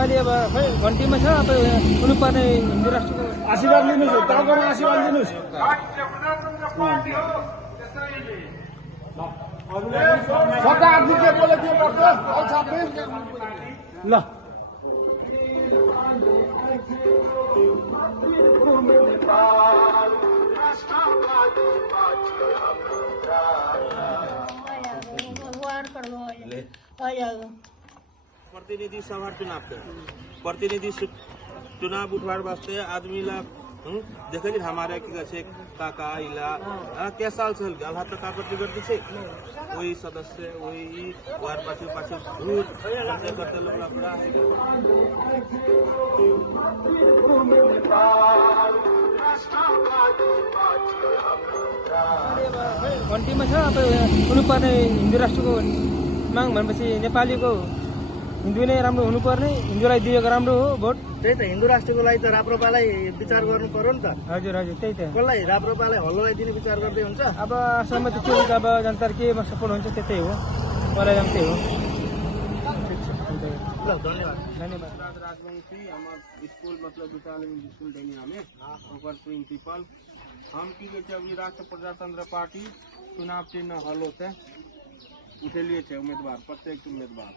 नेपाली अब खै घन्टीमा छ अब हुनुपर्ने हिन्दू राष्ट्रको आशीर्वाद लिनुहोस् टाउकोमा आशीर्वाद लिनुहोस् सबै आदमी के बोले के गर्छ और साथै ल प्रतिनिधि सभा चुनाव प्रतिनिधि चुनाव उठवार वास्ते आदमी ला देखे नहीं हमारे की काका इला क्या साल से अल्लाह तक आपत्ति करती छे वही सदस्य वही वार पाछे पाछे घूर करते लोग लफड़ा घन्टीमा छ अब हुनुपर्ने हिन्दू राष्ट्रको माग भनेपछि नेपालीको हिन्दू नै राम्रो हुनुपर्ने हिन्दूलाई दिएको राम्रो हो भोट त्यही त हिन्दू राष्ट्रको लागि त राप्रपालाई विचार गर्नु पर्यो नि त हजुर हजुर त्यही त कसलाई राप्रपालाई हल्लोलाई दिने विचार गर्दै हुन्छ अब सहमति के हुन्छ अब जनताले केमा सपोर्ट हुन्छ त्यतै हो मलाई त्यही हो ल धन्यवाद धन्यवाद राजवंशी हमारे स्कूल मतलब विद्यालय स्कूल डेनिया में ऊपर प्रिंसिपल हम की अभी राष्ट्र प्रजातंत्र पार्टी चुनाव चिन्ह हलों से उठे लिए थे उम्मीदवार प्रत्येक उम्मीदवार